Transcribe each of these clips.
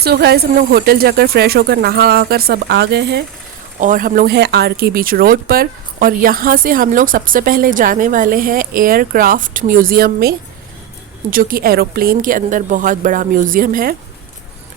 So guys, हम लोग hotel जाकर फ्रेश होकर नहा आकर सब आ गए हैं और हम लोग हैं आर के बीच रोड पर। और यहाँ से हम लोग सबसे पहले जाने वाले हैं एयरक्राफ्ट म्यूज़ियम में, जो कि एरोप्लेन के अंदर बहुत बड़ा म्यूज़ियम है।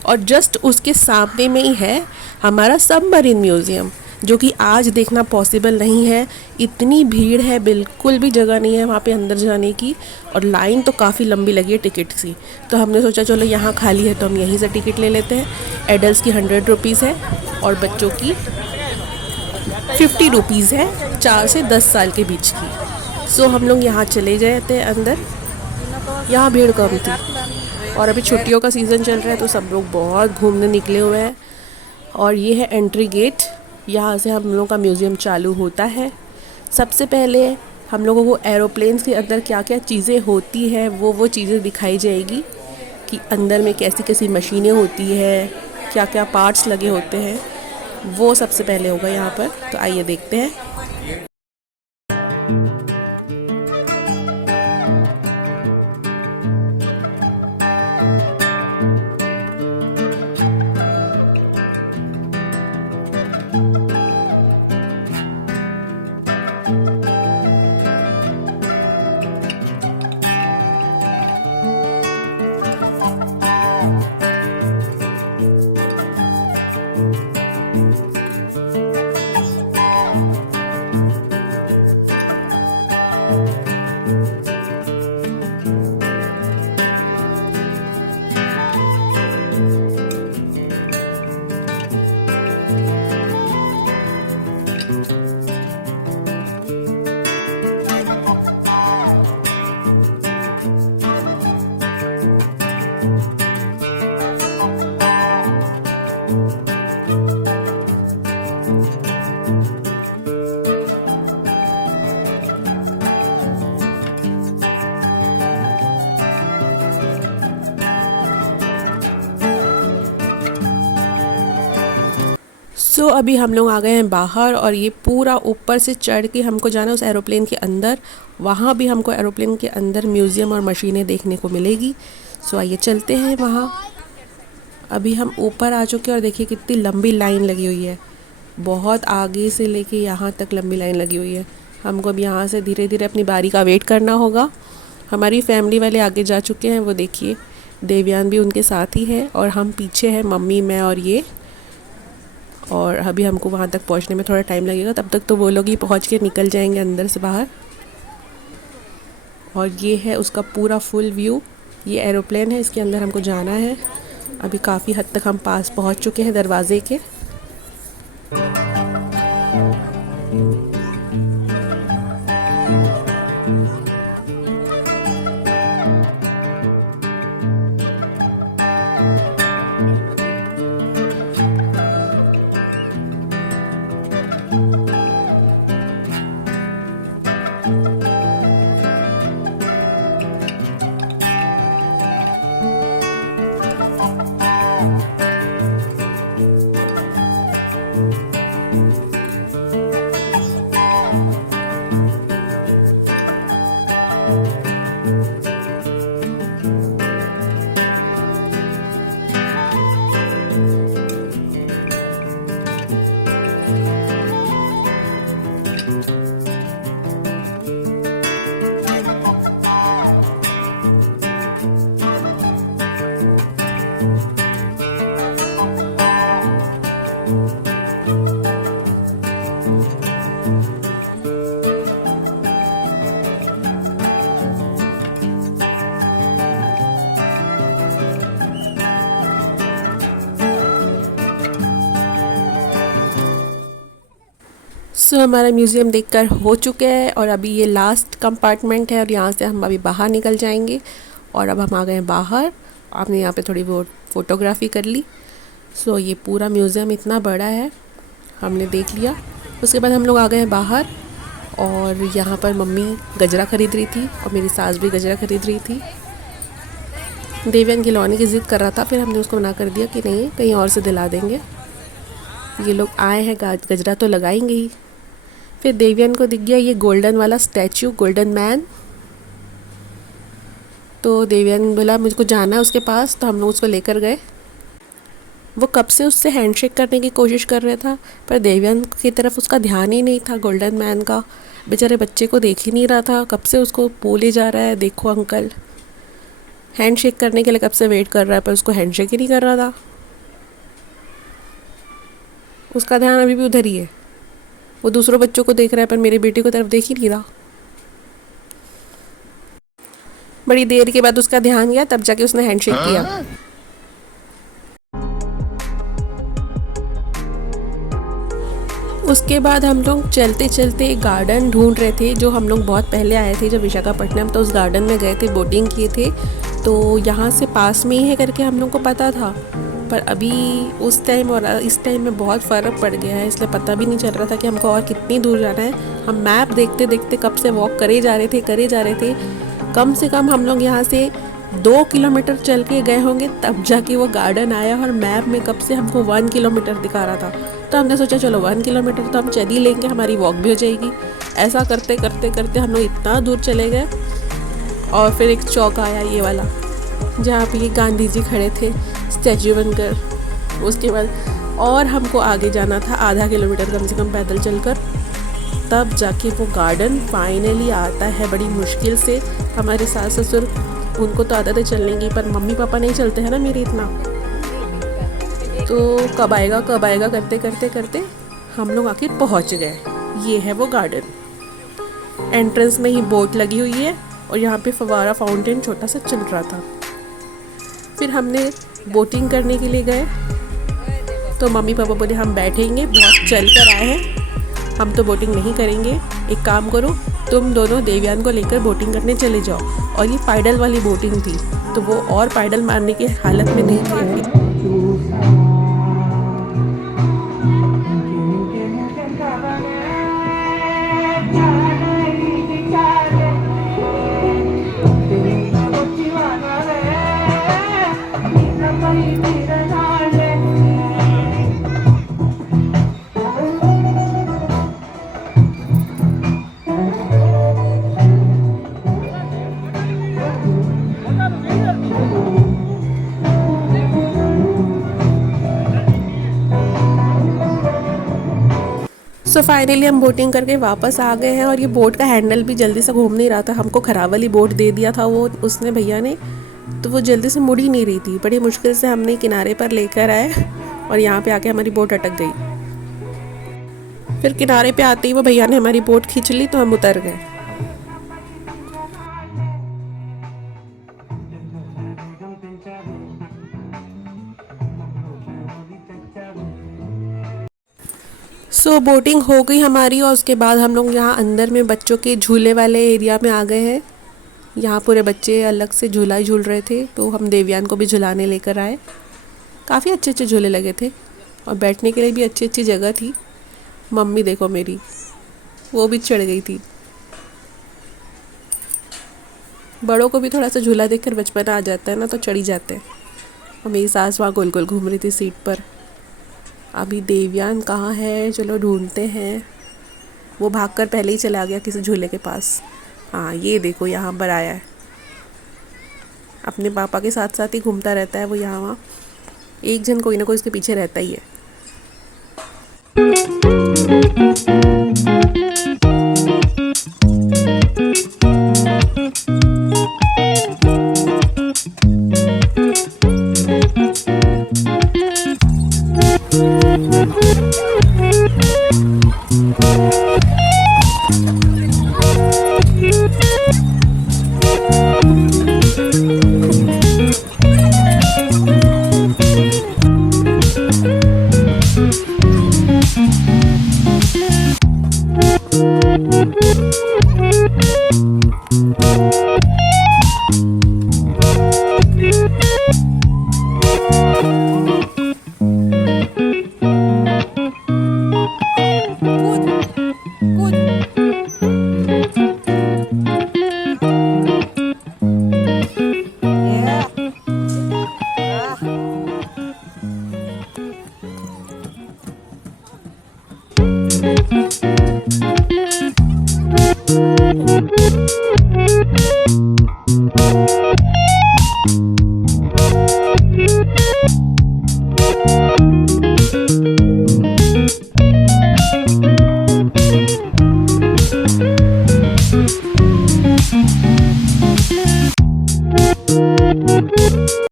और जस्ट उसके सामने में ही है हमारा सबमरीन म्यूज़ियम, जो कि आज देखना पॉसिबल नहीं है। इतनी भीड़ है, बिल्कुल भी जगह नहीं है वहाँ पे अंदर जाने की, और लाइन तो काफ़ी लंबी लगी है टिकट की। तो हमने सोचा चलो यहाँ खाली है तो हम यहीं से टिकट ले लेते हैं। एडल्ट्स की 100 रुपीज़ है और बच्चों की 50 रुपीज़ है, 4 से 10 साल के बीच की। सो हम लोग यहाँ चले गए थे अंदर। यहाँ भीड़ कम थी और अभी छुट्टियों का सीज़न चल रहा है तो सब लोग बहुत घूमने निकले हुए हैं। और ये है एंट्री गेट, यहाँ से हम लोगों का म्यूज़ियम चालू होता है। सबसे पहले हम लोगों को एरोप्लेन्स के अंदर क्या क्या चीज़ें होती है वो चीज़ें दिखाई जाएगी कि अंदर में कैसी कैसी मशीनें होती है, क्या क्या पार्ट्स लगे होते हैं, वो सबसे पहले होगा यहाँ पर। तो आइए देखते हैं। सो अभी हम लोग आ गए हैं बाहर और ये पूरा ऊपर से चढ़ के हमको जाना है उस एरोप्लेन के अंदर। वहाँ भी हमको एरोप्लेन के अंदर म्यूज़ियम और मशीनें देखने को मिलेगी। सो आइए चलते हैं वहाँ। अभी हम ऊपर आ चुके हैं और देखिए कितनी लंबी लाइन लगी हुई है, बहुत आगे से लेके यहाँ तक लंबी लाइन लगी हुई है। हमको अब यहाँ से धीरे धीरे अपनी बारी का वेट करना होगा। हमारी फैमिली वाले आगे जा चुके हैं, वो देखिए देवयान भी उनके साथ ही है और हम पीछे हैं, मम्मी, मैं और ये। और अभी हमको वहाँ तक पहुँचने में थोड़ा टाइम लगेगा, तब तक तो वो लोग ही पहुँच के निकल जाएंगे अंदर से बाहर। और ये है उसका पूरा फुल व्यू। ये एरोप्लेन है, इसके अंदर हमको जाना है। अभी काफ़ी हद तक हम पास पहुँच चुके हैं दरवाजे के। सो हमारा म्यूज़ियम देखकर हो चुके हैं और अभी ये लास्ट कंपार्टमेंट है और यहाँ से हम अभी बाहर निकल जाएंगे। और अब हम आ गए हैं बाहर। आपने यहाँ पे थोड़ी बहुत फ़ोटोग्राफी कर ली। सो ये पूरा म्यूज़ियम इतना बड़ा है, हमने देख लिया। उसके बाद हम लोग आ गए हैं बाहर और यहाँ पर मम्मी गजरा ख़रीद रही थी और मेरी सास भी गजरा ख़रीद रही थी। देवयान खिलौने की ज़िद कर रहा था, फिर हमने उसको मना कर दिया कि नहीं, कहीं और से दिला देंगे। ये लोग आए हैं, गजरा तो लगाएंगे ही। फिर देवयान को दिख गया ये गोल्डन वाला स्टैचू, गोल्डन मैन। तो देवयान बोला मुझको जाना है उसके पास, तो हम लोग उसको लेकर गए। वो कब से उससे हैंडशेक करने की कोशिश कर रहा था, पर देवयान की तरफ उसका ध्यान ही नहीं था। गोल्डन मैन का बेचारे बच्चे को देख ही नहीं रहा था, कब से उसको बोले जा रहा है देखो अंकल, हैंडशेक करने के लिए कब से वेट कर रहा है, पर उसको हैंडशेक ही नहीं कर रहा था। उसका ध्यान अभी भी उधर ही है, वो दूसरों बच्चों को देख रहा है पर मेरी बेटी को तरफ देख ही नहीं रहा। बड़ी देर के बाद उसका ध्यान गया, तब जाके उसने हैंडशेक किया। उसके बाद हम लोग चलते चलते एक गार्डन ढूंढ रहे थे, जो हम लोग बहुत पहले आए थे जब विशाखापट्टनम, तो उस गार्डन में गए थे, बोटिंग किए थे। तो यहाँ से पास में ही है करके हम लोग को पता था, पर अभी उस टाइम और इस टाइम में बहुत फ़र्क पड़ गया है, इसलिए पता भी नहीं चल रहा था कि हमको और कितनी दूर जाना है। हम मैप देखते देखते कब से वॉक करे जा रहे थे। कम से कम हम लोग यहाँ से 2 किलोमीटर चल के गए होंगे, तब जाके वो गार्डन आया, और मैप में कब से हमको 1 किलोमीटर दिखा रहा था। तो हमने सोचा चलो 1 किलोमीटर तो हम चल ही लेंगे, हमारी वॉक भी हो जाएगी। ऐसा करते करते करते हम लोग इतना दूर चले गए, और फिर एक चौक आया ये वाला, जहाँ पे ये गांधी जी खड़े थे स्टैचू बनकर। उसके बाद और हमको आगे जाना था आधा किलोमीटर कम से कम पैदल चलकर, तब जाके वो गार्डन फाइनली आता है बड़ी मुश्किल से। हमारे सास ससुर, उनको तो आदत है चलने की, पर मम्मी पापा नहीं चलते हैं ना मेरे इतना, तो कब आएगा करते करते करते हम लोग आखिर पहुंच गए। ये है वो गार्डन। एंट्रेंस में ही बोट लगी हुई है, और यहाँ पे फवारा फाउंटेन छोटा सा चल रहा था। फिर हमने बोटिंग करने के लिए गए, तो मम्मी पापा बोले हम बैठेंगे, बहुत चल कर आए हैं, हम तो बोटिंग नहीं करेंगे। एक काम करो, तुम दोनों देवयान को लेकर बोटिंग करने चले जाओ। और ये पाइडल वाली बोटिंग थी, तो वो और पाइडल मारने की हालत में नहीं थी। सो फाइनली हम बोटिंग करके वापस आ गए हैं, और ये बोट का हैंडल भी जल्दी से घूम नहीं रहा था। हमको खराब वाली बोट दे दिया था वो उसने, भैया ने, तो वो जल्दी से मुड़ ही नहीं रही थी। बड़ी मुश्किल से हमने किनारे पर लेकर आए, और यहाँ पे आके हमारी बोट अटक गई। फिर किनारे पे आते ही वो भैया ने हमारी बोट खींच ली, तो हम उतर गए। सो बोटिंग हो गई हमारी, और उसके बाद हम लोग यहाँ अंदर में बच्चों के झूले वाले एरिया में आ गए हैं। यहाँ पूरे बच्चे अलग से झूला ही झूल रहे थे, तो हम देवयान को भी झुलाने लेकर आए। काफ़ी अच्छे अच्छे झूले लगे थे, और बैठने के लिए भी अच्छी अच्छी जगह थी। मम्मी देखो मेरी, वो भी चढ़ गई थी। बड़ों को भी थोड़ा सा झूला देखकर बचपन आ जाता है ना, तो चढ़ी जाते हैं। और मेरी सास वहाँ गोल गोल घूम रही थी सीट पर। अभी देवयान कहाँ है, चलो ढूंढते हैं। वो भागकर पहले ही चला गया किसी झूले के पास। हाँ ये देखो यहाँ पर आया है, अपने पापा के साथ साथ ही घूमता रहता है वो यहाँ वहाँ। एक जन कोई ना कोई उसके पीछे रहता ही है।